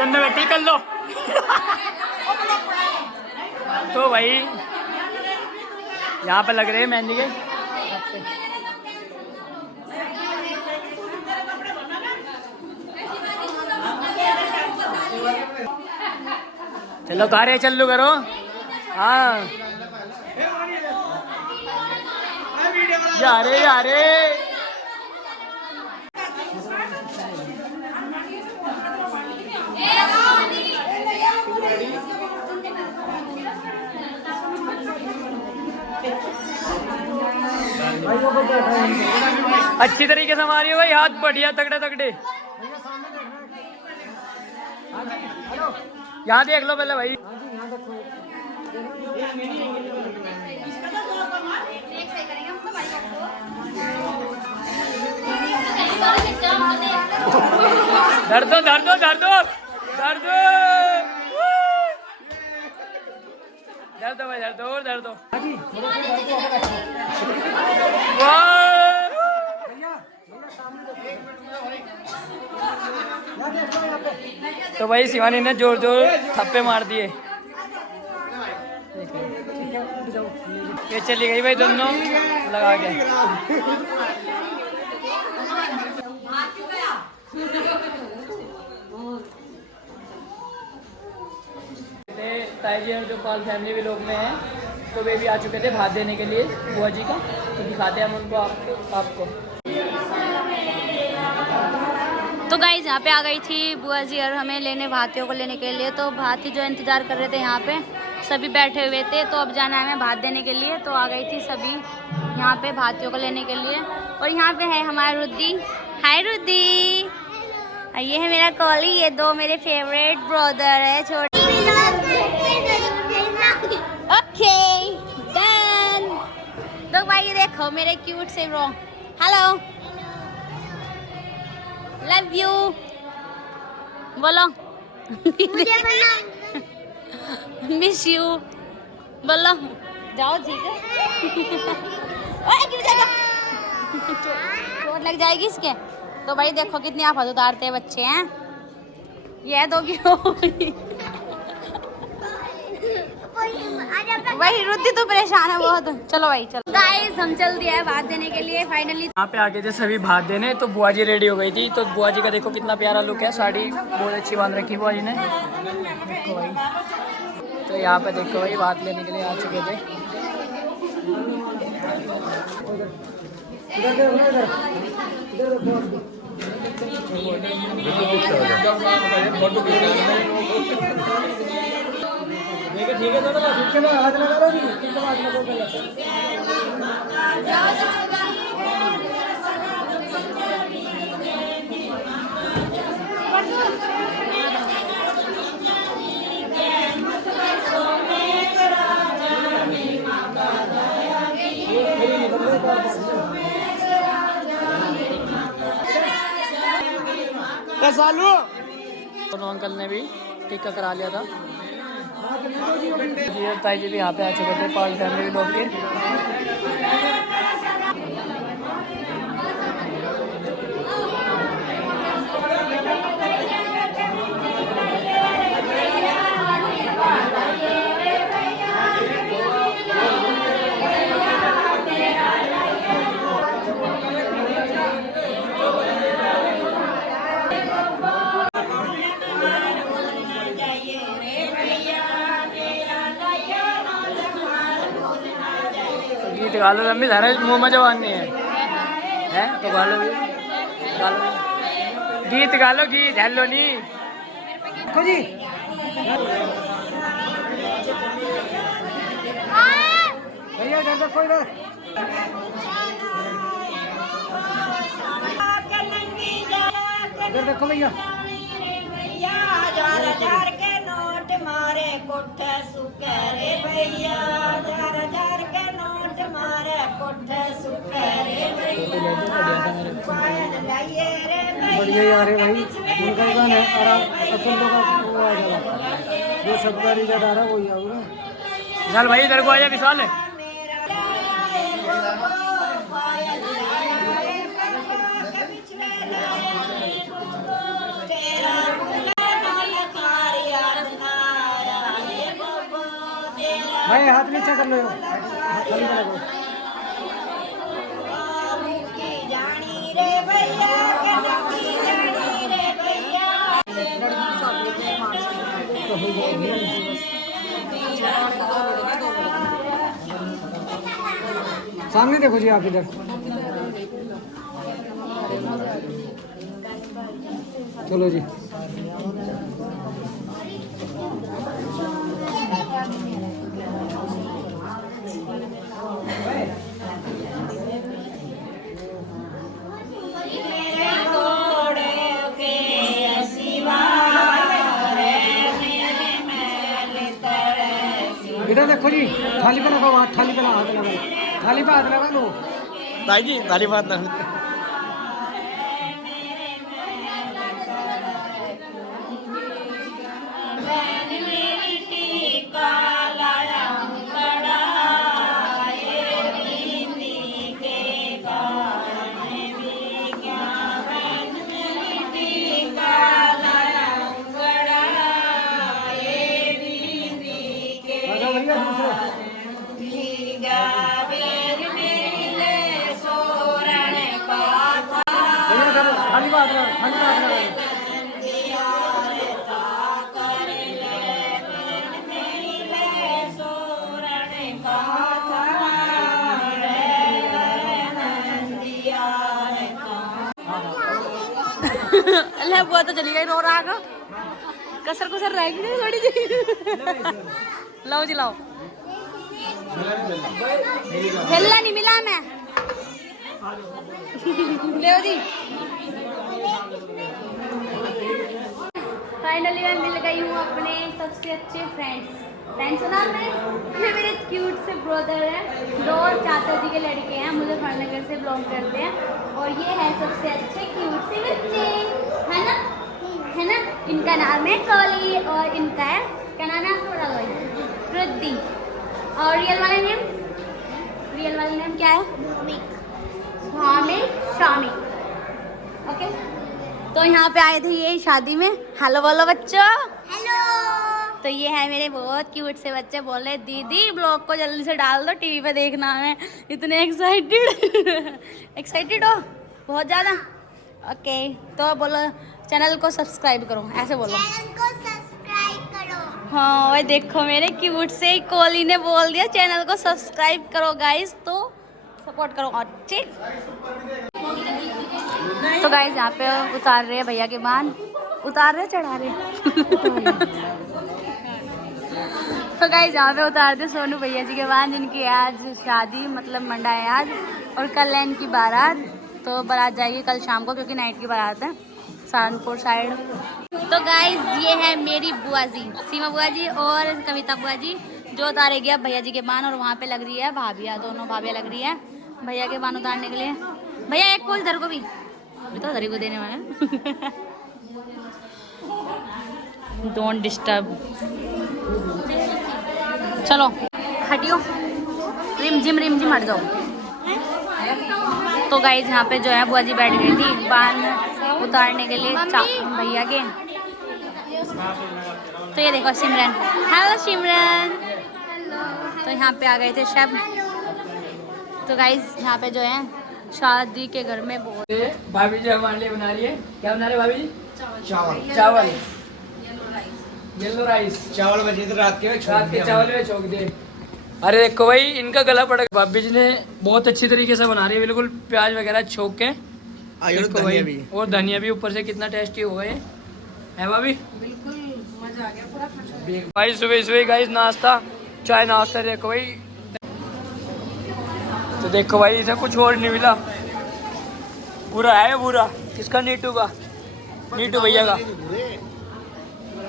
जन्नत बेटी कर लो। तो भाई यहाँ पे लग रहे हैं मेहंदी के। चलो कार्य चल्लू करो। हाँ यारे यारे अच्छी तरीके से मारियो भाई, हाथ बढ़िया तगड़े तगड़े। यहाँ देख लो पहले भाई। धर दो धर दो धर दो धर दो धर दो भाई, धर दो और धर दो। तो भाई शिवानी ने जोर जोर थप्पे मार दिए। ये चली गई भाई दोनों लगा के। ताई जी जो पाल फैमिली भी लोग में हैं, तो वे भी आ चुके थे भात देने के लिए बुआ जी का। तो दिखाते हैं हम उनको आपको। तो गाइस यहाँ पे आ गई थी बुआ जी और हमें लेने भातियों को लेने के लिए। तो भाती जो इंतज़ार कर रहे थे यहाँ पे सभी बैठे हुए थे। तो अब जाना है हमें भात देने के लिए। तो आ गई थी सभी यहाँ पे भातियों को लेने के लिए। और यहाँ पे है हमारा रुद्दी। हाय रुद्दी। ये है मेरा कॉली। ये दो मेरे फेवरेट ब्रदर है छोटे। Okay done. तो भाई ये देखो मेरे क्यूट से ब्रो। हेलो लव यू बोलो। मिस यू बोलो। जाओ ठीक है। गिर जाएगा, चोट लग जाएगी इसके। तो भाई देखो कितनी आफत उतारते हैं बच्चे हैं। ये दो क्यों भाई रुद्धि तो परेशान है बहुत। चलो भाई चलो गाइस हम चल दिया है भात देने के लिए फाइनली। यहाँ पे आके थे सभी भात देने। तो बुआ जी रेडी हो गई थी। तो बुआ जी का देखो कितना प्यारा लुक है। साड़ी बहुत अच्छी बांध रखी बुआ जी ने। देखो भाई। तो यहाँ पे देखो भाई भात लेने के लिए आ चुके थे। ठीक है तो हाथ लगा लो। सालू दोनों अंकल ने भी टीका करा लिया था। जी ताई जी भी यहाँ पे आ चुके थे पाल फैमिली लोग के। गीत गा लो लम्बी धारा मुँह में जवान नहीं है तो गा लो गीत गा लो गीत। हेलो नी जी भैया घर कोई ना। देखो भैया हजार हजार के नोट मारे कोठे सुकरे भैया। हजार हजार के नोट मारे कोठे सुकरे भैया। बढ़िया यार है भाई। उनका ही गाना है असल लोग वो आ जाएगा जो सबका रिजल्ट आ रहा है वही आऊँगा। विशाल भाई इधर को आ जाए। विशाल भाई हाथ नीचे कर लो। मुक्की जानी रे भैया के मुक्की जानी रे भैया सामने देखो जी आप इधर। चलो जी। इधर देखो जी, थाली पे लगाओ हाथ, थाली पे हाथ लगा, थाली पे हाथ लगा लो भाई जी, थाली पे हाथ लगा। खाली बात लगा, खाली बात लगा। अल्लाह बुआ तो चली गई रो रहा का कसर कुसर रह गई थोड़ी जी। लाओ जी लाओ, खेलना नहीं मिला मैं ले जी। फाइनली मैं मिल गई हूँ अपने सबसे अच्छे फ्रेंड्स ना ये मेरे क्यूट से ब्रदर हैं, 2 चाचा जी के लड़के हैं, मुजफ्फरनगर से बिलोंग करते हैं और ये है सबसे अच्छे क्यूट से बच्चे, है ना। इनका नाम है कॉली और इनका है क्या नाम है आपको बता दो, रुद्दी। और रियल वाला नेम क्या है? शामिक। ओके, तो यहाँ पे आए थे ये शादी में। हेलो बोलो बच्चों। हेलो। तो ये है मेरे बहुत क्यूट से बच्चे, बोल रहे दीदी ब्लॉग को जल्दी से डाल दो, टीवी पे देखना है। इतने एक्साइटेड हो बहुत ज़्यादा। ओके, तो बोलो चैनल को सब्सक्राइब करो, ऐसे बोलो चैनल को सब्सक्राइब करो। हाँ भाई देखो मेरे क्यूट से कोहली ने बोल दिया चैनल को सब्सक्राइब करो गाइस, तो सपोर्ट करो। और ठीक, तो गाइस यहाँ पे उतार रहे हैं भैया के बांध, उतार रहे चढ़ा रहे तो गाइस यहाँ पे उतार दे सोनू भैया जी के बांध, जिनकी आज शादी मतलब मंडा है आज, और कल है इनकी बारात। तो बारात जाएगी कल शाम को, क्योंकि नाइट की बारात है सहारनपुर साइड। तो गाइस ये है मेरी बुआ जी, सीमा बुआ जी और कविता बुआ जी, जो उतारे गया भैया जी के बांध। और वहाँ पे लग रही है भाभियाँ, दोनों भाभियाँ लग रही है भैया के बांध उतारने के लिए। भैया एक फूल इधर को भी तो धरी को देने वाले डोंट डिस्टर्ब। चलो हटियो, रिम जिम हट जाओ। तो गाइस यहाँ पे जो है बुआ जी बैठ गई थी बांध उतारने के लिए भैया के। तो ये देखो सिमरन, हेलो सिमरन। तो यहाँ पे आ गए थे सब। तो गाइस यहाँ पे जो है शादी के घर में बहुत भाभी जी हमारे लिए बना रही है। क्या बना रहे भाभी जी? चावल येलो राइस। चावल बचे थे रात के चावल में छोक दे। अरे देखो भाई इनका गला पड़ गया। भाभी जी ने बहुत अच्छी तरीके से बना रही है, बिल्कुल प्याज वगैरह छोक के, और धनिया भी ऊपर से। कितना टेस्टी हो गए है भाभी, बिल्कुल मजा आ गया पूरा। भाई सुबह सुबह गाइस नाश्ता चाय नाश्ता देखो भाई। तो देखो भाई इसे कुछ और नहीं मिला, पूरा है पूरा। किसका? नीटू का, नीटू भैया का।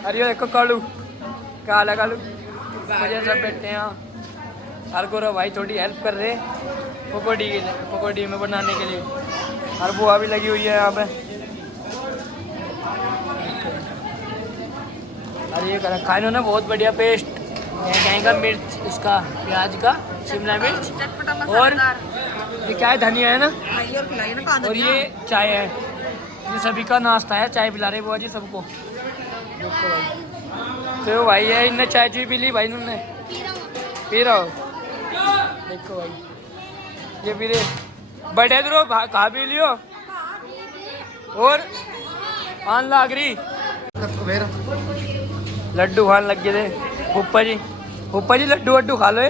अरे देखो कालू, काला कालू मजे सब बैठे हैं यहाँ। हर को भाई थोड़ी हेल्प कर रहे पकौड़ी में बनाने के लिए। और बुआ भी लगी हुई है यहाँ पे। अरे ये रखा है इन्होंने बहुत बढ़िया पेस्ट, गाय का मिर्च, इसका प्याज का, शिमला मिर्च, और ये क्या है? धनिया है ना, और ये चाय है। ये सभी का नाश्ता है, चाय पिला रहे बुआ जी सबको। तो भाई है, इनने चाय चुई पी ली भाई इन्होंने। पी रहा हो। देखो भाई ये मेरे बड़े दरो खा भी लियो और आन लाग रही लड्डू खान लग गए थे। फूफा जी लड्डू वड्डू खा लो।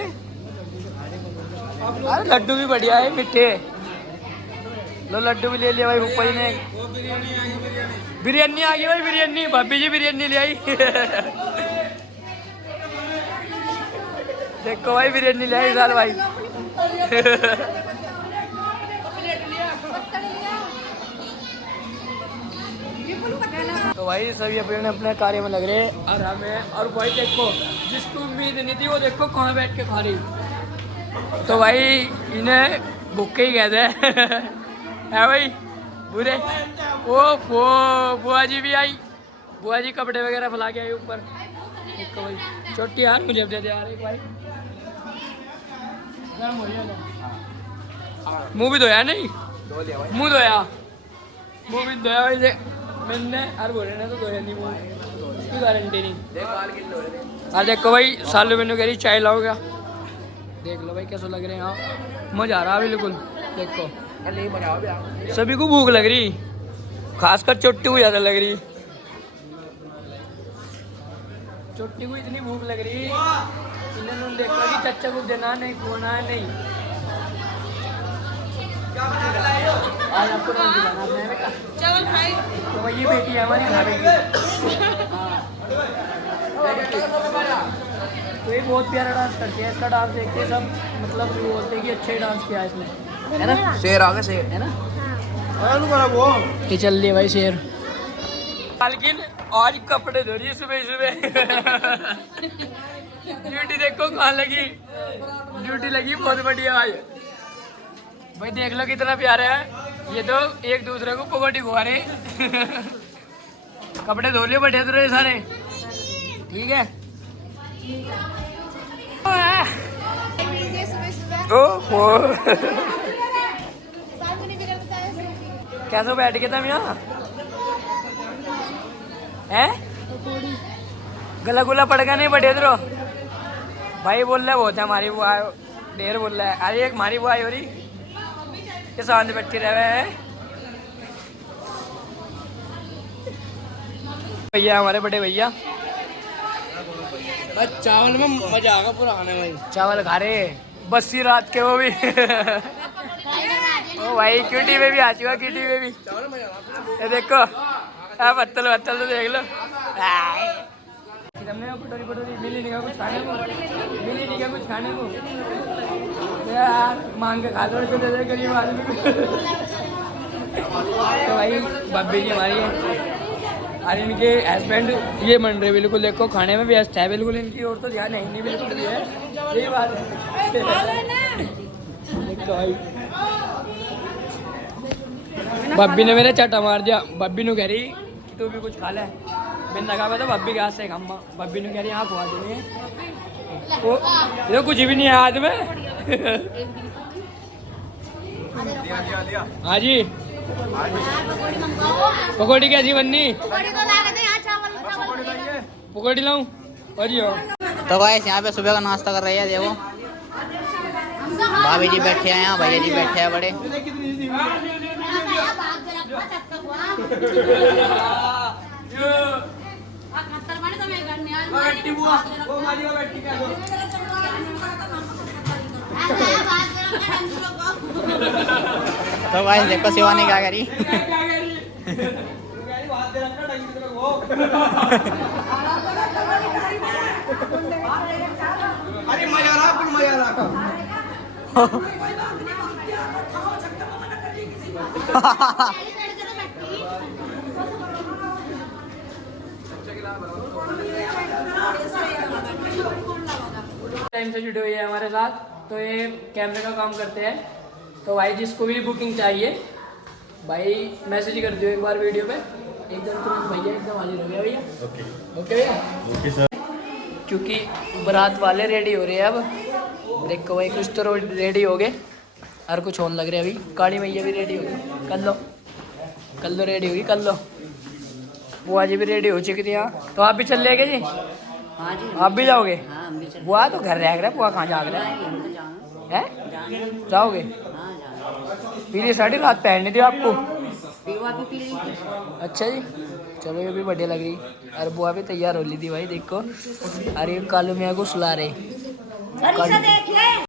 अरे लड्डू भी बढ़िया है मीठे। लो लड्डू भी ले लिया भाई फूफा जी ने। बिरयानी आ गई भाई बिरयानी। भाभी जी बिरयानी ले आई। देखो भाई बिरयानी ले आई साल भाई। तो भाई सभी अपने अपने कार्य में लग रहे हैं और हमें और भाई देखो जिसको उम्मीद नहीं थी वो देखो कहाँ बैठ के खा रही। तो भाई इन्हें भूखे ही कहते हैं। है भाई बुरे। ओ बुआ जी भी आई। बुआ जी कपड़े वगैरह फैला के आई ऊपर। देखो भाई छोटी यार मुझे दे दे यार एक भाई। मुँह भी धोया नहीं। मुँह धोया भी धोया भाई से मैंने और बोले ना तो धोया नहीं मुँह। इसकी गारंटी नहीं। और देखो भाई सालू मैंने कह रही चाय लाओ क्या। देख लो भाई कैसा लग रहे हैं यहाँ। मजा आ रहा बिल्कुल। देखो सभी को भूख लग रही खासकर चोटी को ज़्यादा लग रही। चोटी को इतनी भूख लग रही इन्होंने देखा कि चच्चा को देना नहीं खोना है नहीं। आज आपको कौन सी बनाना है बेटा। चावल फ्राई। तो भाई ये बेटी है हमारी भाभी की। तो ये बहुत प्यारा डांस करती है। इसका डांस देखते सब मतलब बोलते हैं कि अच्छा ही डांस किया इसने है ना। शेर आ गया शेर है ना। ये चल रही है भाई शेर। लेकिन आज कपड़े धो रही है सुबह सुबह। ड्यूटी देखो कहाँ लगी। ड्यूटी लगी बहुत बढ़िया भाई देख लो कितना प्यारा है। ये तो एक दूसरे को पकौड़ी खुआ रहे। कपड़े धो लियो बढ़िया धो सारे ठीक है। ओहो कैसे बैठ गए तुम यहाँ हैं। गला गुला पड़ गया नहीं बढ़िया धरो भाई। बोल रहा है बहुत है हमारी बुआ ढेर बोल रहा है। अरे एक हमारी बुआ हो रही के सामने बैठी रहे हैं भैया हमारे बड़े भैया। चावल में मजा आएगा पूरा खाने में। चावल खा रहे बस्सी रात के वो भी। ओ भाई क्यूटी में भी आ चुका। क्यूटी में भी ये देखो पत्तल तो देख लो। पटोरी मिली नहीं कुछ खाने को। मिली नहीं क्या कुछ खाने को यार मांग के खा लो दे दे गरीब आदमी को। तो भाई बब्बी जी हमारी है और इनके हस्बैंड ये बन रहे बिल्कुल। देखो खाने में व्यस्त है बिल्कुल। इनकी और तो ध्यान है नहीं बिल्कुल भी है। यही बात है। देखो भाई बब्बी ने मेरे चाटा मार दिया। बब्बी ने कह रही कि तू भी कुछ खा ले। मैंने कहा मैं तो बब्बी के हाथ से खाऊंगा। बब्बी ने कह रही हाँ खुआ देंगे। ये कुछ भी नहीं है हाथ में। हाँ जी पकौड़ी कैसी बननी। पकौड़ी लाऊं। तो गाइस यहाँ पे सुबह का नाश्ता कर रही है देखो। भाभी जी बैठे हैं यहाँ भैया जी बैठे हैं बड़े। तो गाइस देखो शिवानी क्या करी। अरे मजा रहा टाइम से जुड़े हुए हैं हमारे साथ। तो ये कैमरे का काम करते हैं। तो भाई जिसको भी बुकिंग चाहिए भाई मैसेज कर दियो एक बार वीडियो पे एकदम तुरंत भैया एकदम हाजिर हो गया भैया। ओके भैया ओके सर। क्योंकि बारात वाले रेडी हो रहे हैं अब। देखो भाई कुछ तो रेडी हो गए और कुछ होने लग रहे अभी। काली मैया भी रेडी हो गई। कर लो रेडी होगी कर लो। बुआ जी भी रेडी हो चुकी थी यहाँ। तो आप भी चल लेंगे जी। हाँ जी आप भी जाओगे? हाँ हम भी चल बुआ तो घर रह रहा है, बुआ कहाँ जा रहा है? हम तो जाना हैं? जाना जाओगे? हाँ जाना पीली साड़ी रात पहननी थी आपको। पीवा भी पी ली थी अच्छा जी, चलो ये भी बढ़िया लग रही। अरे बुआ भी तैयार हो ली थी भाई, देखो। अरे कालू मियाँ को सुला रहे। देख ले